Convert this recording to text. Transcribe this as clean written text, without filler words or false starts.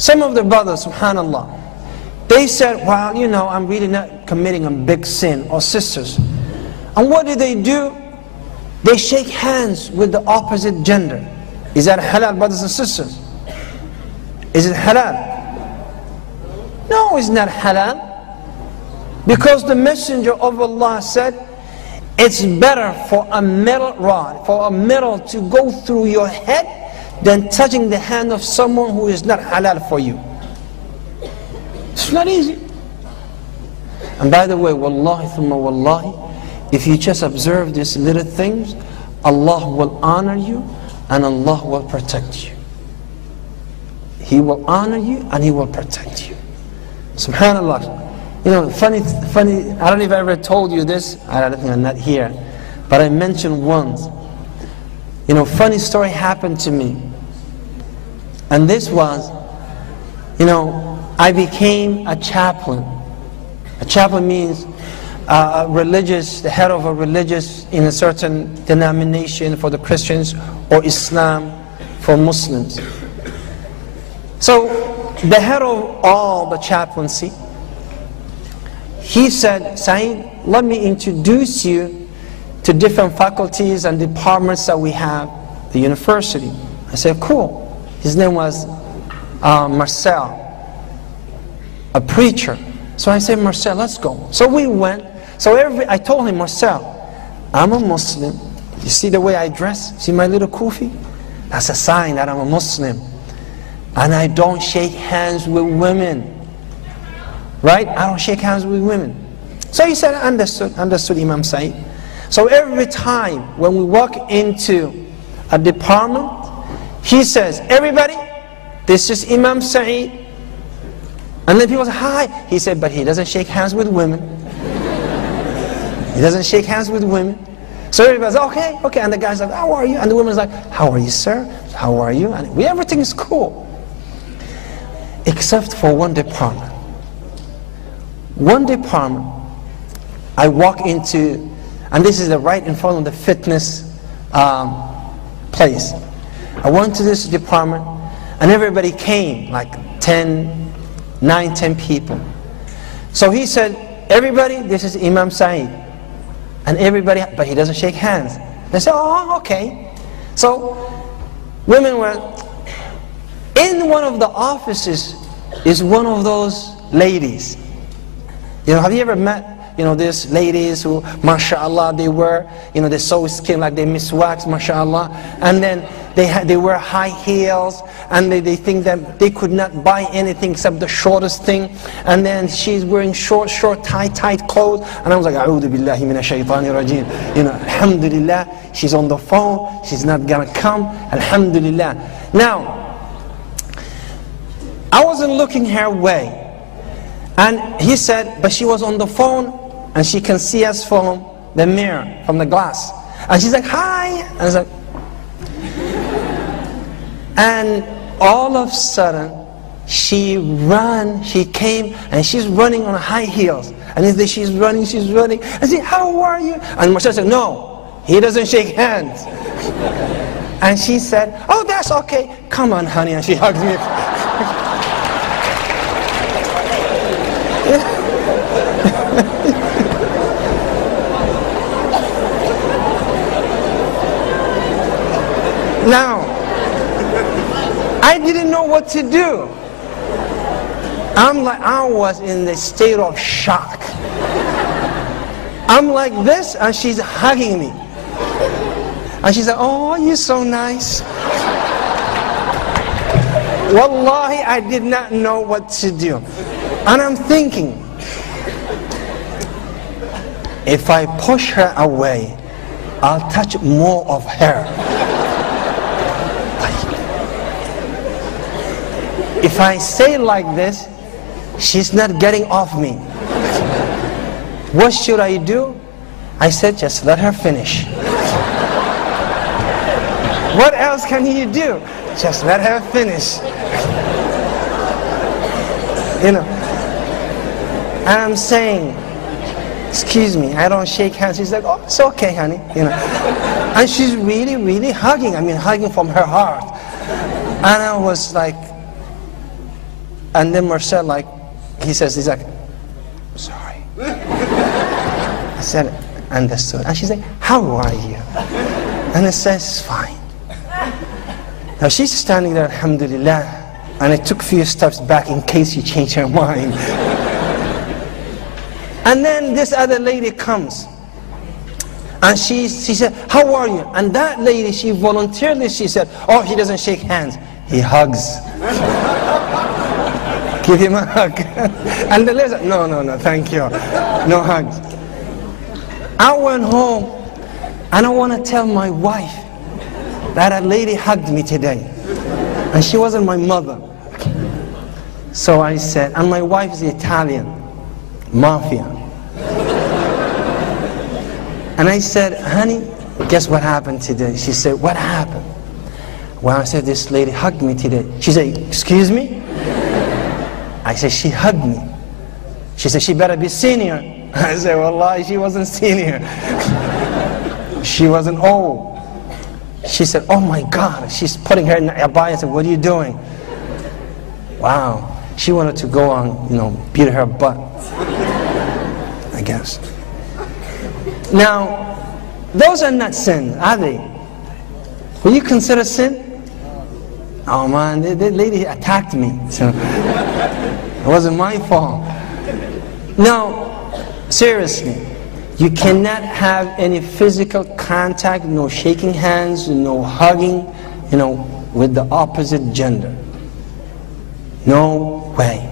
some of the brothers, subhanallah, they said, well, you know, I'm really not committing a big sin, or sisters. And what do? They shake hands with the opposite gender. Is that halal, brothers and sisters? Is it halal? No, it's not halal. Because the Messenger of Allah said, it's better for a metal rod, for a metal to go through your head than touching the hand of someone who is not halal for you. It's not easy. And by the way, wallahi thumma wallahi, if you just observe these little things, Allah will honor you and Allah will protect you. He will honor you and He will protect you. Subhanallah. You know, funny, I don't know if I ever told you this, I don't think I'm not here, but I mentioned once. You know, funny story happened to me. And this was, you know, I became a chaplain. A chaplain means the head of a religious in a certain denomination for the Christians, or Islam for Muslims. So, the head of all the chaplaincy, he said, Saciid, let me introduce you to different faculties and departments that we have at the university. I said, cool. His name was Marcel, a preacher. So I said, Marcel, let's go. So we went. So I told him, Marcel, I'm a Muslim. You see the way I dress? See my little kufi? That's a sign that I'm a Muslim. And I don't shake hands with women. Right? I don't shake hands with women. So he said, understood Imam Saciid. So every time when we walk into a department, he says, everybody, this is Imam Saciid. And then people say, hi. He said, but he doesn't shake hands with women. He doesn't shake hands with women. So everybody's like, okay. And the guy's like, how are you? And the woman's like, how are you, sir? How are you? And everything is cool. Except for one department. One department, I walk into, and this is right in front of the fitness place. I went to this department, and everybody came, like 9, 10 people. So he said, everybody, this is Imam Saciid. And everybody, but he doesn't shake hands. They said, oh, okay. So women were, in one of the offices is one of those ladies. You know, have you ever met, you know, these ladies who, mashallah, they wear, you know, they're so skin like they miswax, mashallah, and then they wear high heels, and they think that they could not buy anything except the shortest thing, and then she's wearing short, tight clothes, and I was like, a'udhu billahi minash shaitanir rajim. You know, alhamdulillah, she's on the phone, she's not gonna come, alhamdulillah. Now, I wasn't looking her way. And he said, but she was on the phone and she can see us from the mirror, from the glass. And she's like, hi. And I was like, and all of a sudden, she came and she's running on high heels. And she's running. I said, how are you? And Marcel said, no, he doesn't shake hands. And she said, oh, that's okay. Come on, honey. And she hugged me. Now, I didn't know what to do. I was in the state of shock. I'm like this, and she's hugging me. And she's like, oh, you're so nice. Wallahi, I did not know what to do. And I'm thinking, if I push her away, I'll touch more of her. If I say like this, she's not getting off me. What should I do? I said, just let her finish. What else can you do? Just let her finish. You know, and I'm saying, excuse me, I don't shake hands. She's like, oh, it's okay, honey. You know, and she's really hugging. I mean, hugging from her heart. And I was like, And then Marcel, like, he's like, sorry. I said, understood. And she's like, how are you? And I said, it's fine. Now she's standing there, alhamdulillah, and I took a few steps back in case she changed her mind. And then this other lady comes, and she said, how are you? And that lady, she voluntarily, she said, oh, he doesn't shake hands, he hugs. Give him a hug. And the lady said, no, thank you, no hugs. I went home, and I want to tell my wife that a lady hugged me today, and she wasn't my mother. So I said, and my wife is Italian, mafia. And I said, honey, guess what happened today? She said, what happened? Well, I said, this lady hugged me today. She said, excuse me? I said, she hugged me. She said, she better be senior. I said, wallahi, she wasn't senior. She wasn't old. She said, oh my God. She's putting her in the abaya and said, what are you doing? Wow. She wanted to go on, beat her butt, I guess. Now, those are not sins, are they? Will you consider sin? Oh man, the lady attacked me, so it wasn't my fault. Now, seriously, you cannot have any physical contact, no shaking hands, no hugging, with the opposite gender. No way.